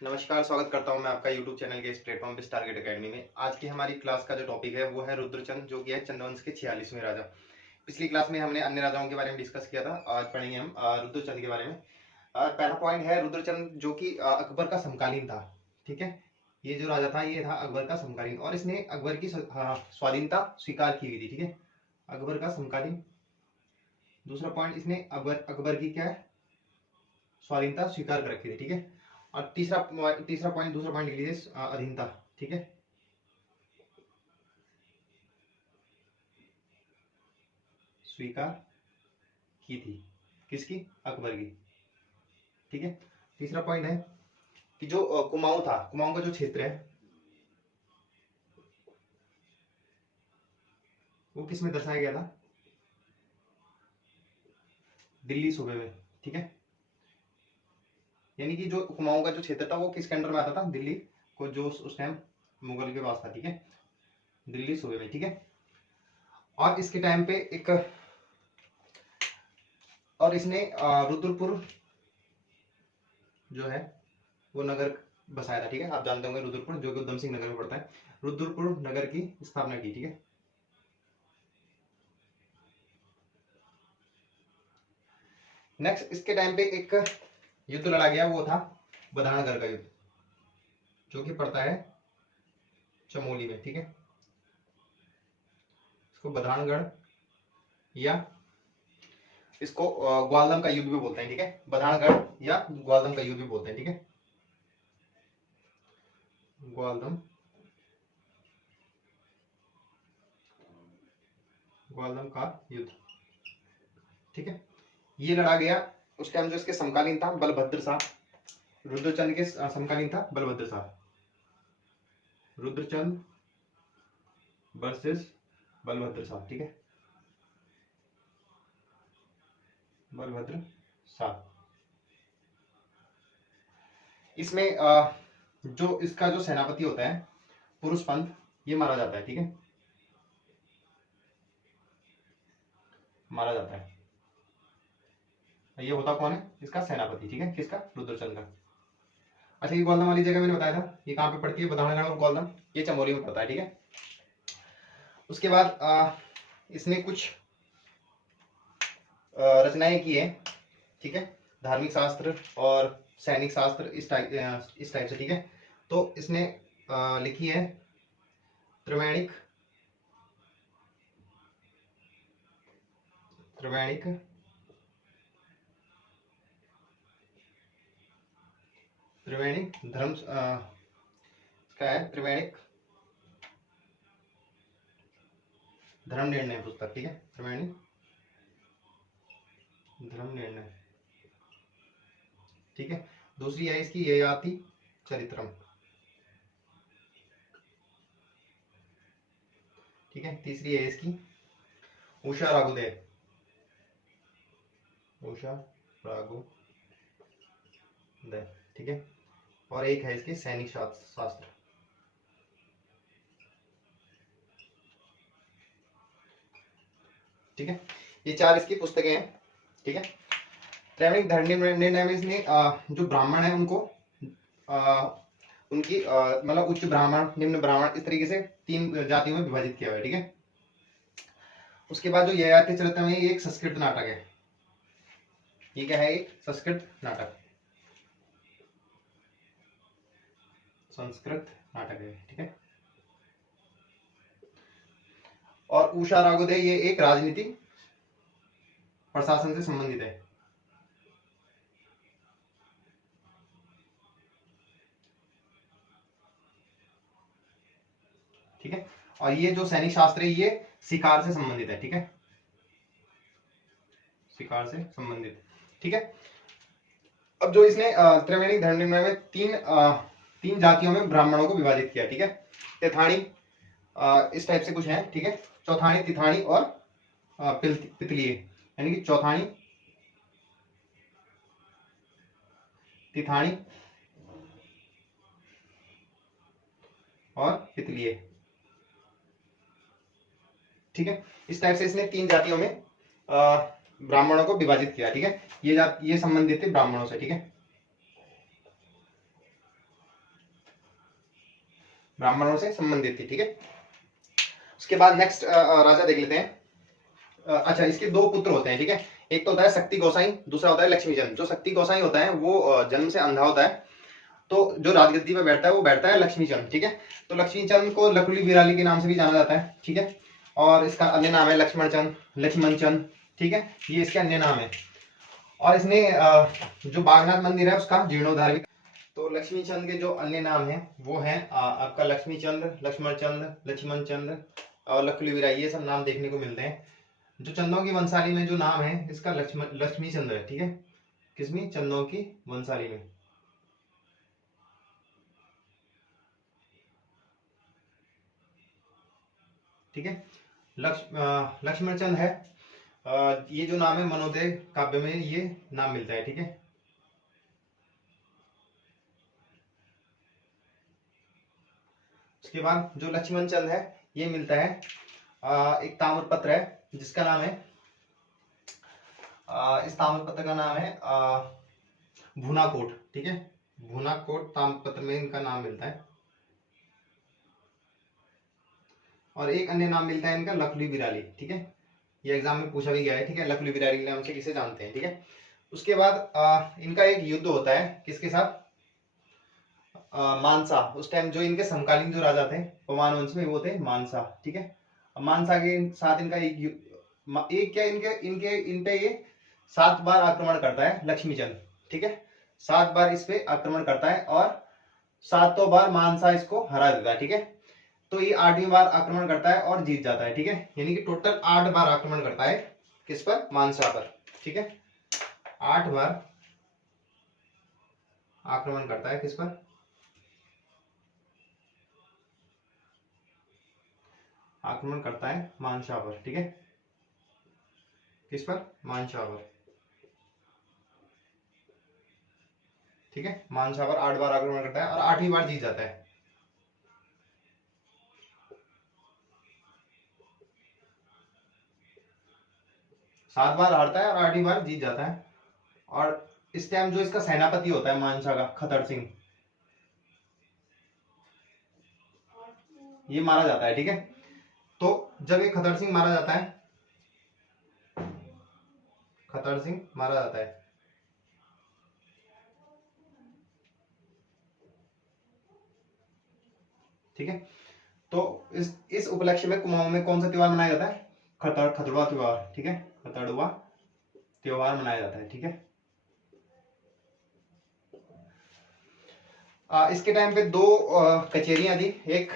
नमस्कार, स्वागत करता हूं मैं आपका YouTube चैनल के इस प्लेटफॉर्म पे टारगेट एकेडमी में। आज की हमारी क्लास का जो टॉपिक है वो है रुद्रचंद, जो कि है चंद्रवंश के 46वें राजा। पिछली क्लास में हमने अन्य राजाओं के बारे में डिस्कस किया था। आज पढ़ेंगे हम रुद्रचंद के बारे में। पहला पॉइंट है रुद्रचंद, जो कि अकबर का समकालीन था। ठीक है, ये जो राजा था ये था अकबर का समकालीन, और इसने अकबर की स्वाधीनता स्वीकार की हुई थी। ठीक है, अकबर का समकालीन। दूसरा पॉइंट, इसने अकबर की क्या है, स्वाधीनता स्वीकार कर रखी थी। ठीक है, और तीसरा पॉइंट, दूसरा पॉइंट लिख लीजिए, अधीनता। ठीक है, स्वीकार की थी, किसकी, अकबर की। ठीक है, तीसरा पॉइंट है कि जो कुमाऊं था, कुमाऊं का जो क्षेत्र है वो किस में दर्शाया गया था, दिल्ली सूबे में। ठीक है, यानी कि जो कुमाऊं का जो क्षेत्र था वो किसके अंडर में आता था, दिल्ली को, जो उस टाइम मुगल के पास था। ठीक है, दिल्ली सूबे में। ठीक है, और इसके टाइम पे एक, और इसने रुद्रपुर जो है वो नगर बसाया था। ठीक है, आप जानते होंगे रुद्रपुर, जो कि उधम सिंह नगर में पड़ता है। रुद्रपुर नगर की स्थापना की। ठीक है, नेक्स्ट इसके टाइम पे एक युद्ध लड़ा गया, वो था बधानगढ़ का युद्ध, जो कि पड़ता है चमोली में। ठीक है, इसको बधानगढ़ या इसको ग्वालदम का युद्ध भी बोलते हैं। ठीक है, बधानगढ़ या ग्वालदम का युद्ध भी बोलते हैं। ठीक है, ग्वालदम, ग्वालदम का युद्ध। ठीक है, ये लड़ा गया उस टाइम, जो इसके समकालीन था बलभद्र शाह। रुद्रचंद के समकालीन था बलभद्र शाह। रुद्रचंद वर्सेस बलभद्र शाह। ठीक है, बलभद्र शाह। इसमें जो इसका जो सेनापति होता है पुरुष पंथ, ये मारा जाता है। ठीक है, मारा जाता है। ये होता कौन है, इसका सेनापति। ठीक है, किसका, रुद्रचंद का। अच्छा, ये ग्वालदम वाली जगह मैंने बताया था, ये कहाँ पे पड़ती है, बधानगढ़ और ग्वालदम, ये चमोली में पड़ता है। ठीक है, उसके बाद इसने कुछ रचनाएं की है। ठीक है, धार्मिक शास्त्र और सैनिक शास्त्र, इस टाइप से। ठीक है, तो इसने लिखी है त्रैमाणिक, त्रैमाणिक त्रिवेणी धर्म, क्या है, त्रिवेणिक धर्म निर्णय पुस्तक। ठीक है, त्रिवेणी धर्म निर्णय। ठीक है, दूसरी है इसकी ययाति चरित्रम। ठीक है, तीसरी है इसकी उषा राघुदय, उषा राघुदय। ठीक है, और एक है इसकी सैनिक शास्त्र। ठीक है, ये चार इसकी पुस्तकें हैं। ठीक है, त्रैमाणिक धर्म निर्णय में इसने जो ब्राह्मण है उनको उनकी मतलब उच्च ब्राह्मण, निम्न ब्राह्मण, इस तरीके से तीन जातियों में विभाजित किया हुआ है। ठीक है, उसके बाद जो ययाति चरित्र में, ये एक संस्कृत नाटक है। ये क्या है, एक संस्कृत नाटक, संस्कृत नाटक है। ठीक है, और उषा राघोदय ये एक राजनीति प्रशासन से संबंधित है। ठीक है, और ये जो सैनिक शास्त्र है ये शिकार से संबंधित है। ठीक है, शिकार से संबंधित। ठीक है, अब जो इसने त्रैमाणिक धर्म निर्णय में तीन जातियों में ब्राह्मणों को विभाजित किया। ठीक है, तेथानी, इस टाइप से कुछ है। ठीक है, चौथानी, तिथानी और पितलीय, यानी कि चौथानी, तिथानी और पितलीय। ठीक है, इस टाइप से इसने तीन जातियों में ब्राह्मणों को विभाजित किया। ठीक है, ये संबंधित थे ब्राह्मणों से। ठीक है, ब्राह्मणों से संबंधित थी, ठीक है। उसके बाद नेक्स्ट राजा देख लेते हैं। अच्छा, इसके दो पुत्र होते हैं, ठीक है। एक तो होता है शक्ति गोसाई, दूसरा होता है लक्ष्मीचंद। जो शक्ति गोसाई होता है वो जन्म से अंधा होता है, तो जो राजगद्दी पे बैठता है वो बैठता है लक्ष्मीचंद, ठीक है। तो लक्ष्मीचंद को लकड़ी बिराली के नाम से भी जाना जाता है, ठीक है। और इसका अन्य नाम है लक्ष्मण चंद, लक्ष्मण चंद, ठीक है, ये इसके अन्य नाम है। और इसने जो बागनाथ मंदिर है उसका जीर्णोद्धार भी। तो लक्ष्मी चंद के जो अन्य नाम है वो है आपका लक्ष्मी चंद, लक्ष्मण चंद, लक्ष्मण चंद और लकड़ी बिराई, ये सब नाम देखने को मिलते हैं। जो चंदों की वंशाली में जो नाम है इसका लक्ष्मी चंद है, ठीक है। किसमें? चंदों की वंशाली में, ठीक है। लक्ष्मण चंद है। ये जो नाम है मनोदय काव्य में ये नाम मिलता है, ठीक है। उसके बाद जो लक्ष्मण चंद है ये मिलता है एक ताम्रपत्र है जिसका नाम है इस ताम्रपत्र का नाम है भूनाकोट, ठीक है। भूनाकोट ताम्रपत्र में इनका नाम मिलता है। और एक अन्य नाम मिलता है इनका लकड़ी बिराली, ठीक है। ये एग्जाम में पूछा भी गया है, ठीक है। लकड़ी बिराली के नाम से किसे जानते हैं, ठीक है। उसके बाद इनका एक युद्ध होता है किसके साथ? मानसा। उस टाइम जो इनके समकालीन जो राजा थे पमान वंश में वो थे मानसा, ठीक है। मानसा के साथ इनका एक क्या इनके इनके इन पे ये 7 बार आक्रमण करता है लक्ष्मीचंद, ठीक है। 7 बार इस पे आक्रमण करता है और 7 बार मानसा इसको हरा देता है, ठीक है। तो ये 8वीं बार आक्रमण करता है और जीत जाता है, ठीक है। यानी कि टोटल 8 बार आक्रमण करता है किस पर? मानसा पर, ठीक है। 8 बार आक्रमण करता है किस पर? आक्रमण करता है मानसा पर, ठीक है। किस पर? मानसा पर, ठीक है। मानसा पर 8 बार आक्रमण करता है और 8वीं बार जीत जाता है। सात बार हारता है और 8वीं बार जीत जाता है। और इस टाइम जो इसका सेनापति होता है मानसा का, खतर सिंह, ये मारा जाता है, ठीक है। तो जब ये खतर सिंह मारा जाता है, खतर सिंह मारा जाता है, ठीक है। तो इस उपलक्ष्य में कुमाऊं में कौन सा त्योहार मनाया जाता है? खतड़ुआ त्योहार, ठीक है। खतड़ुआ त्योहार मनाया जाता है, ठीक है। इसके टाइम पे दो कचेरियां थी, एक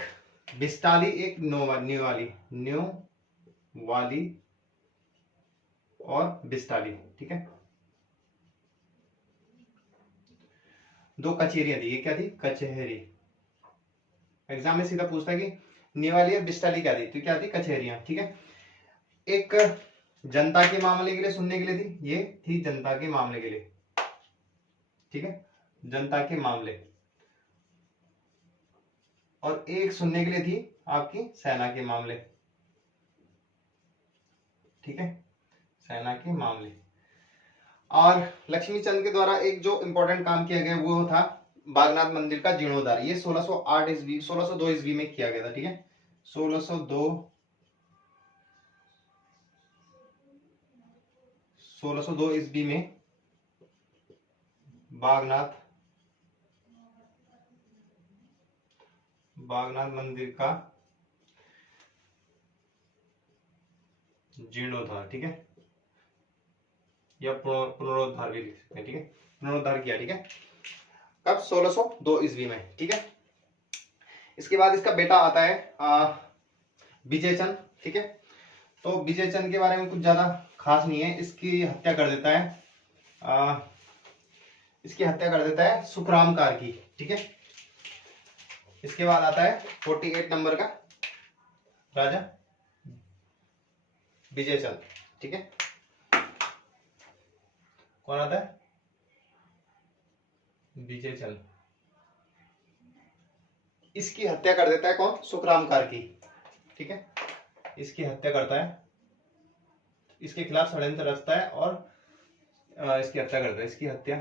बिस्टाली, एक न्यू वाली और बिस्टाली, ठीक है। दो कचेरियां थी, ये क्या थी? कचहरी। एग्जाम में सीधा पूछता है कि न्यू और बिस्टाली क्या थी, तो क्या थी? कचहरियां, ठीक है। एक जनता के मामले के लिए सुनने के लिए थी, ये थी जनता के मामले के लिए, ठीक है। जनता के मामले। और एक सुनने के लिए थी आपकी सेना के मामले, ठीक है। सेना के मामले। और लक्ष्मी चंद के द्वारा एक जो इंपॉर्टेंट काम किया गया वो था बागनाथ मंदिर का जीर्णोद्धार। ये 1608 ईस्वी 1602 ईस्वी में किया गया था, ठीक है। 1602 ईस्वी में बागनाथ बागनाथ मंदिर का जीर्णोद्धार, ठीक है, या पुनरुद्धार भी लिख सकते हैं, ठीक है। पुनरुद्धार किया, ठीक है। कब? 1602 ईस्वी में, ठीक है। इसके बाद इसका बेटा आता है विजय चंद, ठीक है। तो विजय चंद के बारे में कुछ ज्यादा खास नहीं है। इसकी हत्या कर देता है सुखराम कारकी, ठीक है। इसके बाद आता है 48 नंबर का राजा विजय चंद, ठीक है। कौन आता है? विजय चंद। इसकी हत्या कर देता है कौन? सुखराम कारकी, ठीक है। इसकी हत्या करता है, इसके खिलाफ षड्यंत्र रचता है और इसकी हत्या करता है। इसकी हत्या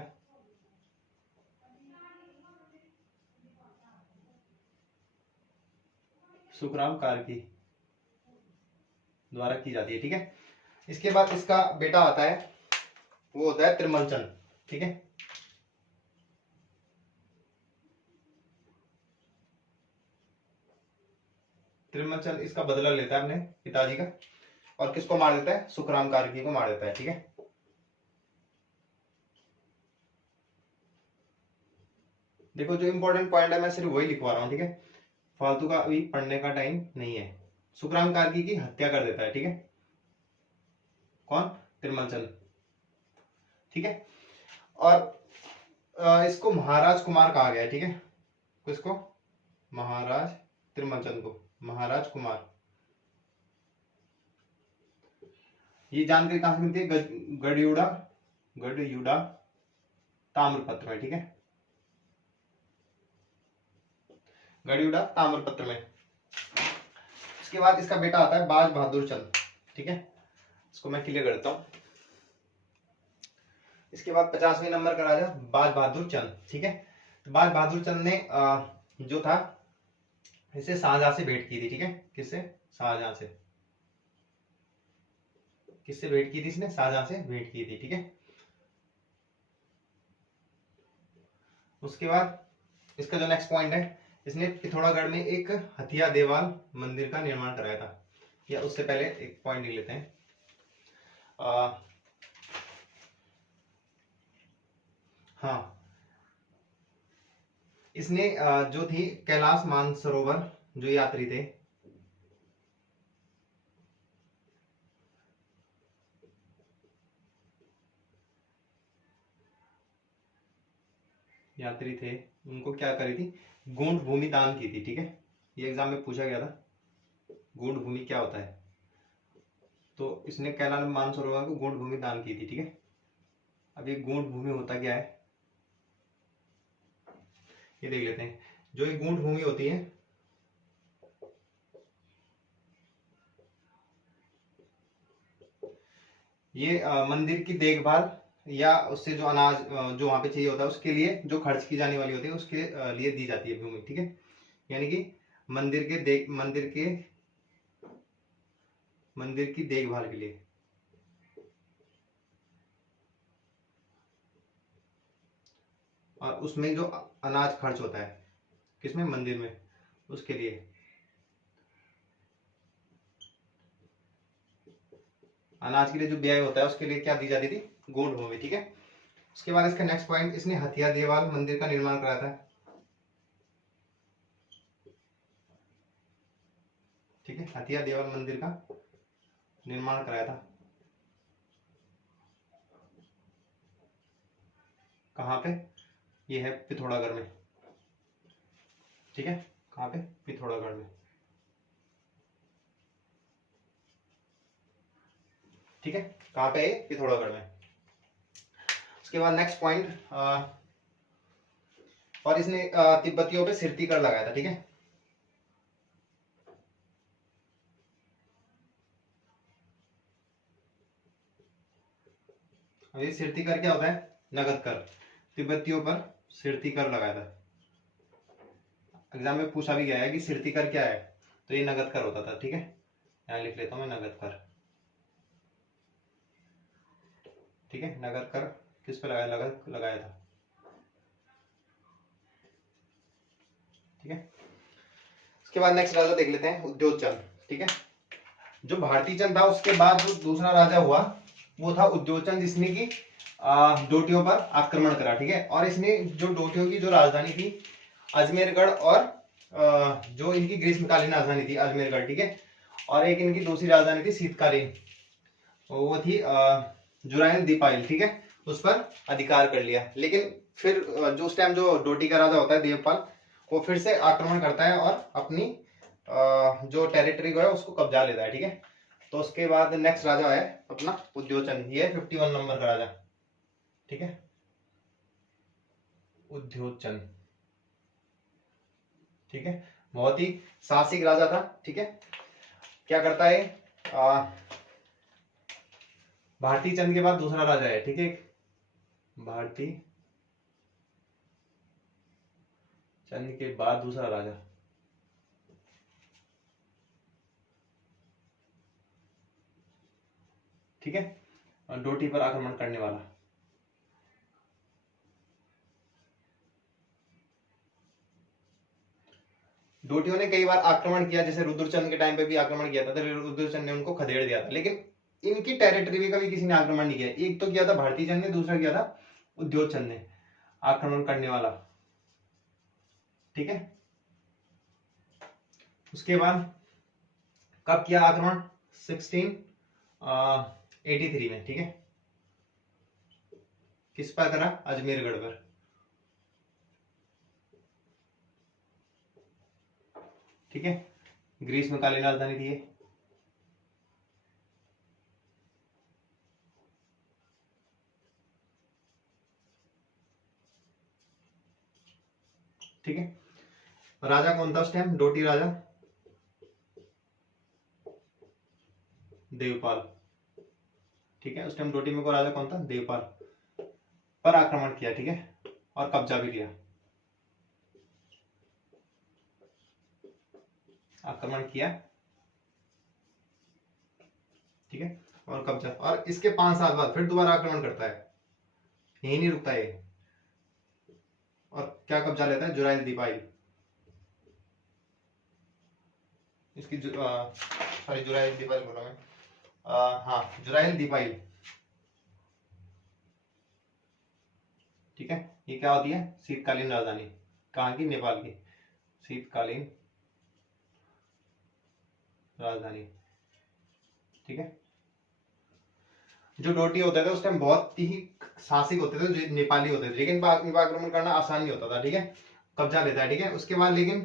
सुखराम कार्की द्वारा की जाती है। ठीक है, इसके बाद इसका बेटा आता है, वो होता है त्रिमलचंद। ठीक है, त्रिमलचंद इसका बदला लेता है अपने पिताजी का, और किसको मार देता है, सुखराम कार्की को मार देता है। ठीक है, देखो जो इंपॉर्टेंट पॉइंट है मैं सिर्फ वही लिखवा रहा हूँ। ठीक है, फालतू का अभी पढ़ने का टाइम नहीं है। सुखराम कार्की की हत्या कर देता है। ठीक है, कौन, त्रिमलचंद। ठीक है, और इसको महाराज कुमार कहा गया है। ठीक है, किसको, महाराज, त्रिमलचंद को महाराज कुमार। ये जानकारी कहां से मिलती है, गढ़युड़ा, गढ़युड़ा ताम्रपत्र में। ठीक है, गढ़युड़ा ताम्रपत्र में। इसके बाद इसका बेटा आता है बाज बहादुर चंद। ठीक है, इसको मैं क्लियर करता हूं। इसके बाद 50वें नंबर का राजा बाज बहादुर चंद। ठीक है, तो बाज बहादुर चंद ने जो था इसे शाहजहां से भेंट की थी। ठीक है, किससे, शाहजहां से। किससे भेंट की थी इसने, शाहजहां से भेंट की थी। ठीक है, उसके बाद इसका जो नेक्स्ट पॉइंट है, इसने पिथौरागढ़ में एक हथिया देवाल मंदिर का निर्माण कराया था। या उससे पहले एक पॉइंट लिख लेते हैं, हाँ, इसने जो थी कैलाश मानसरोवर जो यात्री थे, उनको क्या करी थी, गूंड भूमि दान की थी। ठीक है, ये एग्जाम में पूछा गया था, गूंड भूमि क्या होता है, तो इसने कैलाश मानसरोवर को गूंड भूमि दान की थी। ठीक है, अब ये गूंड भूमि होता क्या है ये देख लेते हैं। जो ये गूंड भूमि होती है, ये मंदिर की देखभाल या उससे जो अनाज जो वहां पे चाहिए होता है उसके लिए जो खर्च की जाने वाली होती है उसके लिए दी जाती है भूमि। ठीक है, यानी कि मंदिर की देखभाल के लिए, और उसमें जो अनाज खर्च होता है किसमें, मंदिर में, उसके लिए। अनाज के लिए जो व्यय होता है उसके लिए क्या दी जाती थी, गूंड भूमि। ठीक है, उसके बाद इसका नेक्स्ट पॉइंट, इसने हथिया देवाल मंदिर का निर्माण कराया था। ठीक है, हथिया देवाल मंदिर का निर्माण कराया था, कहाँ पे, ये है पिथौरागढ़ में। ठीक है, कहाँ पे, पिथौरागढ़ में। ठीक है, कहाँ पे है, पिथौरागढ़ में। उसके बाद नेक्स्ट पॉइंट, और इसने तिब्बतियों पे सिरती कर लगाया था। ठीक है, ये सिरती कर क्या होता है, नगद कर, तिब्बतियों पर सिरती कर लगाया था। एग्जाम में पूछा भी गया है कि सिरती कर क्या है, तो ये नगद कर होता था। ठीक है, यहाँ लिख लेता हूं मैं, नगद कर। ठीक है, नगद कर किस पे लगाया, लगाया था। ठीक है, उसके बाद नेक्स्ट राजा देख लेते हैं, उद्योगचंद। ठीक है, जो भारतीय चंद था उसके बाद जो दूसरा राजा हुआ वो था उद्योगचंद, जिसने की डोटियों पर आक्रमण करा। ठीक है, और इसने जो डोटियों की जो राजधानी थी अजमेरगढ़, और जो इनकी ग्रीष्मकालीन राजधानी थी अजमेरगढ़। ठीक है, और एक इनकी दूसरी राजधानी थी शीतकालीन, वो थी जुराइन दीपाइल। ठीक है, उस पर अधिकार कर लिया। लेकिन फिर जो उस टाइम जो डोटी का राजा होता है देवपाल, वो फिर से आक्रमण करता है और अपनी जो टेरिटरी को है उसको कब्जा लेता है। ठीक है, तो उसके बाद नेक्स्ट राजा है अपना उद्योगचंद, ये 51 नंबर का राजा। ठीक है, उद्योगचंद। ठीक है, बहुत ही साहसिक राजा था। ठीक है, क्या करता है, भारतीय चंद के बाद दूसरा राजा है। ठीक है, भारतीय चंद के बाद दूसरा राजा, ठीक है, डोटी पर आक्रमण करने वाला। डोटियों ने कई बार आक्रमण किया, जैसे रुद्रचंद के टाइम पे भी आक्रमण किया था, तो रुद्रचंद ने उनको खदेड़ दिया था, लेकिन इनकी टेरिटरी में कभी किसी ने आक्रमण नहीं किया। एक तो किया था भारतीय चंद ने, दूसरा किया था उद्योगचंद ने, आक्रमण करने वाला। ठीक है, उसके बाद कब किया आक्रमण? 1683 में। ठीक है, किस पर करा? अजमेरगढ़ पर। ठीक है, ग्रीस में कालीन राजधानी थी ये। ठीक है, राजा कौन था उस टाइम? डोटी राजा देवपाल। ठीक है, उस टाइम डोटी में को राजा कौन था? देवपाल। पर आक्रमण किया। ठीक है, और कब्जा भी किया। आक्रमण किया, ठीक है, और कब्जा। और इसके 5 साल बाद फिर दोबारा आक्रमण करता है, यही नहीं रुकता है। और क्या कब्जा लेता है? जुराइल दीपाइल। इसकी सॉरी, जुराइल दीपाइल बोला मैं। हाँ, जुराइल दीपाइल। ठीक है, ये क्या होती है? शीतकालीन राजधानी। कहाँ की? नेपाल की शीतकालीन राजधानी। ठीक है, जो डोटी होते थे उस टाइम बहुत ही साहसिक होते थे, जो नेपाली होते थे, लेकिन इनका आक्रमण करना आसान नहीं होता था। ठीक है, कब्जा लेता है। ठीक है, उसके बाद लेकिन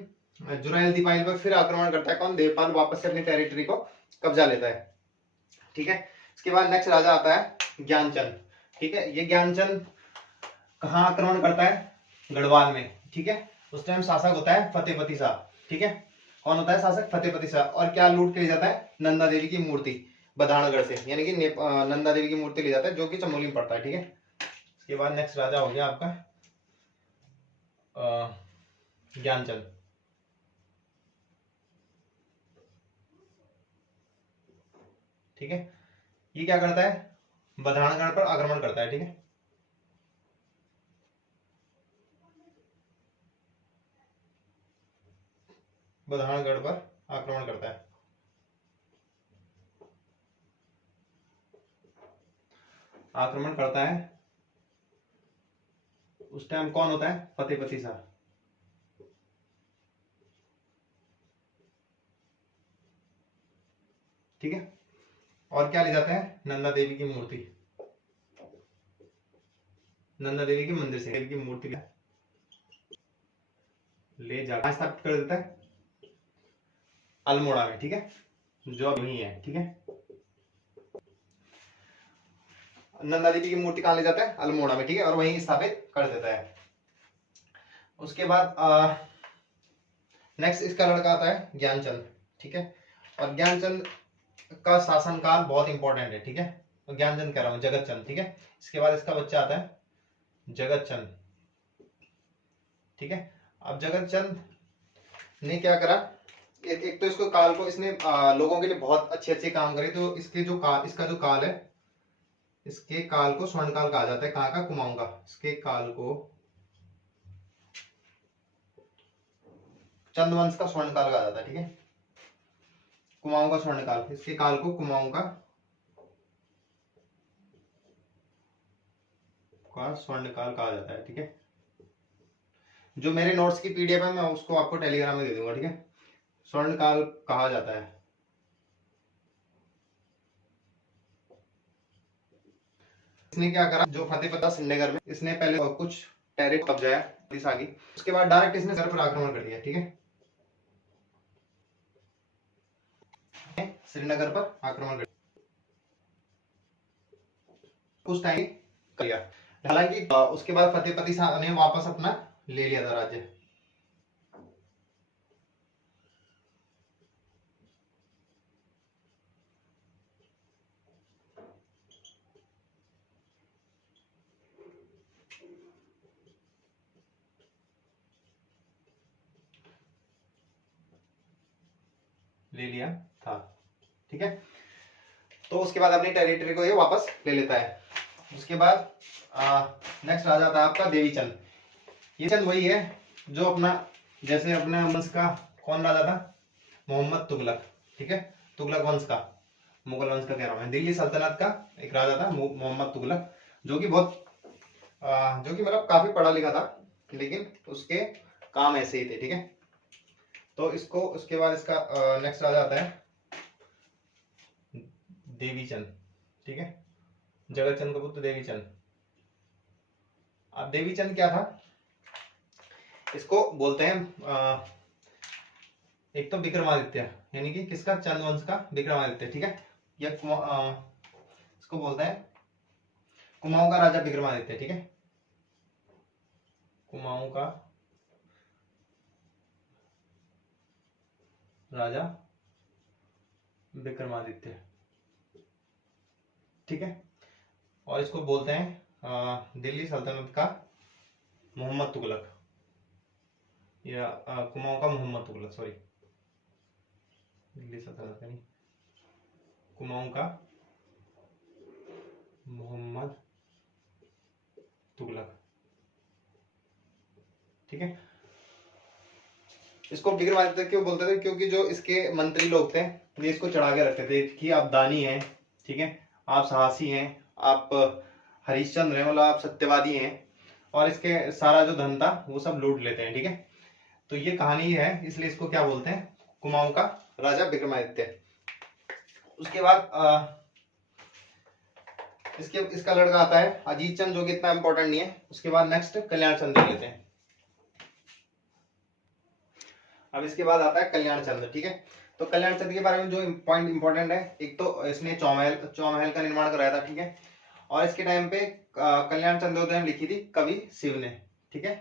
जुराइल दीपाइल पर फिर आक्रमण करता है कौन? देवपाल वापस से अपनी टेरिटरी को कब्जा लेता है। ठीक है, इसके बाद नेक्स्ट राजा आता है ज्ञानचंद। ठीक है, ये ज्ञानचंद कहाँ आक्रमण करता है? गढ़वाल में। ठीक है, उस टाइम शासक होता है फतेहपति शाह। ठीक है, कौन होता है शासक? फतेहपति शाह। और क्या लूट के ले जाता है? नंदा देवी की मूर्ति बधानगढ़ से, यानी कि नंदा देवी की मूर्ति ले जाता है, जो कि चमोली में पड़ता है। ठीक है, इसके बाद नेक्स्ट राजा हो गया आपका ज्ञानचंद। ठीक है, ये क्या करता है? बधानगढ़ पर आक्रमण करता है। ठीक है, बधानगढ़ पर आक्रमण करता है। आक्रमण करता है, उस टाइम कौन होता है? फतेहपति शाह। ठीक है, और क्या ले जाते हैं? नंदा देवी की मूर्ति, नंदा देवी के मंदिर से देवी की मूर्ति ले जाकर स्थापित कर देता है अल्मोड़ा में। ठीक है, जो अब नहीं है। ठीक है, नंदा देवी की मूर्ति कहाँ ले जाता है? अल्मोड़ा में। ठीक है, और वहीं स्थापित कर देता है। उसके बाद नेक्स्ट इसका लड़का आता है ज्ञानचंद। ठीक है, और ज्ञानचंद का शासनकाल बहुत इंपॉर्टेंट है। ठीक है, तो ज्ञानचंद कह रहा हूं, जगत चंद। ठीक है, इसके बाद इसका बच्चा आता है जगत चंद। ठीक है, अब जगत चंद ने क्या करा? एक तो इसको काल को इसने लोगों के लिए बहुत अच्छे अच्छे काम करे, तो इसके जो काल, इसका जो काल है, इसके काल को स्वर्ण काल कहा जाता है। कहाँ का? कुमाऊं का। इसके काल को चंद्रवंश का स्वर्ण काल कहा जाता है। ठीक है, कुमाऊं का स्वर्ण काल, इसके काल को कुमाऊं का स्वर्ण काल कहा जाता है। ठीक है, जो मेरे नोट्स की पीडीएफ है मैं उसको आपको टेलीग्राम में दे दूंगा। ठीक है, स्वर्ण काल कहा जाता है। इसने क्या करा? जो फतेहपता श्रीनगर में इसने पहले कुछ टेरिट कब्जाया, पुलिस आ गई, उसके बाद डायरेक्ट इसने सर पर आक्रमण कर दिया। ठीक है, श्रीनगर पर आक्रमण कर उस टाइम कर लिया। हालांकि उसके बाद फतेहपति शाह ने वापस अपना ले लिया था राज्य। ले लिया था। ठीक है, तो उसके बाद अपनी टेरिटरी को ये वापस ले लेता है। उसके बाद नेक्स्ट आ जाता है आपका देवीचंद। ये चंद वही है जो अपना, जैसे अपने वंश का कौन राजा था, मोहम्मद तुगलक, ठीक है, तुगलक वंश का, मुगल वंश का कह रहा हूं मैं, दिल्ली सल्तनत का एक राजा था मोहम्मद तुगलक, जो कि बहुत जो कि मतलब काफी पढ़ा लिखा था, लेकिन उसके काम ऐसे ही थे, ठीक है। तो इसको उसके बाद इसका नेक्स्ट आ जाता है देवीचंद, ठीक है, जगत चंद का पुत्र देवीचंद। अब देवीचंद क्या था, इसको बोलते हैं एक तो विक्रमादित्य, यानी कि किसका, चंद वंश का विक्रमादित्य, ठीक है, या इसको बोलते हैं कुमाऊं का राजा विक्रमादित्य, ठीक है, कुमाऊं का राजा विक्रमादित्य, ठीक है। और इसको बोलते हैं दिल्ली सल्तनत का मोहम्मद तुगलक, या कुमाऊं का मोहम्मद तुगलक, सॉरी, दिल्ली सल्तनत का नहीं, कुमाऊं का मोहम्मद तुगलक, ठीक है। इसको विक्रमादित्य क्यों बोलते थे, क्योंकि जो इसके मंत्री लोग थे ये इसको चढ़ा के रखते थे कि आप दानी हैं, ठीक है, आप साहसी हैं, आप हरिश्चंद्र हैं, मतलब आप सत्यवादी हैं, और इसके सारा जो धन था वो सब लूट लेते हैं, ठीक है। तो ये कहानी है, इसलिए इसको क्या बोलते हैं, कुमाऊं का राजा विक्रमादित्य। उसके बाद इसका लड़का आता है अजीत चंद, जो कि इतना इंपॉर्टेंट नहीं है। उसके बाद नेक्स्ट कल्याण चंद देख लेते हैं। अब इसके बाद आता है कल्याण चंद, ठीक है। तो कल्याण चंद के बारे में जो पॉइंट इंपॉर्टेंट है, एक तो इसने चौमहल का निर्माण कराया था, ठीक है, और इसके टाइम पे कल्याण चंद्रोदय लिखी थी कवि शिव ने, ठीक है,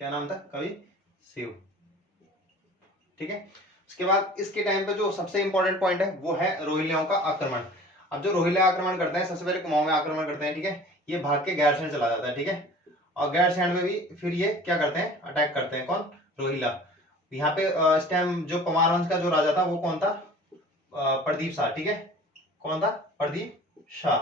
क्या नाम था, कवि शिव, ठीक है। उसके बाद इसके टाइम पे जो सबसे इंपॉर्टेंट पॉइंट है वो है रोहिल्लाओं का आक्रमण। अब जो रोहिल्ला आक्रमण करते हैं, सबसे पहले कुमाऊं में आक्रमण करते हैं, ठीक है, ये भाग के गैरसैंण चला जाता है, ठीक है, और गैरसैंण में भी फिर ये क्या करते हैं, अटैक करते हैं, कौन, रोहिल्ला। यहाँ पे इस टाइम जो परमार वंश का जो राजा था वो कौन था, प्रदीप शाह, ठीक है, कौन था, प्रदीप शाह।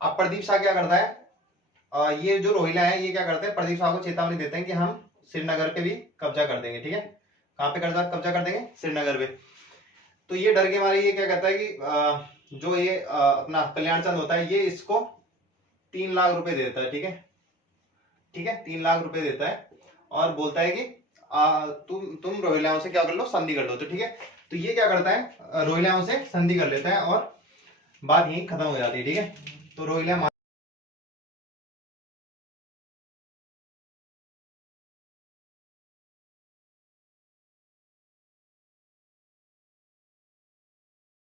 अब प्रदीप शाह क्या करता है, ये जो रोहिल्ला है ये क्या करते हैं, प्रदीप शाह को चेतावनी देते हैं कि हम श्रीनगर पे भी कब्जा कर देंगे, ठीक है, कहाँ पे कब्जा कर देंगे, श्रीनगर पे। तो ये डर के मारे ये क्या कहता है कि जो ये अपना कल्याण चंद होता है, ये इसको 3 लाख रुपए देता है, ठीक है, ठीक है, 3 लाख रुपए देता है, और बोलता है कि तुम रोहिल्लाओं से क्या कर लो, संधि कर लो, तो ठीक है। तो ये क्या करता है, रोहिल्लाओं से संधि कर लेता है और बात यही खत्म हो जाती है, ठीक है। तो रोहिल्ला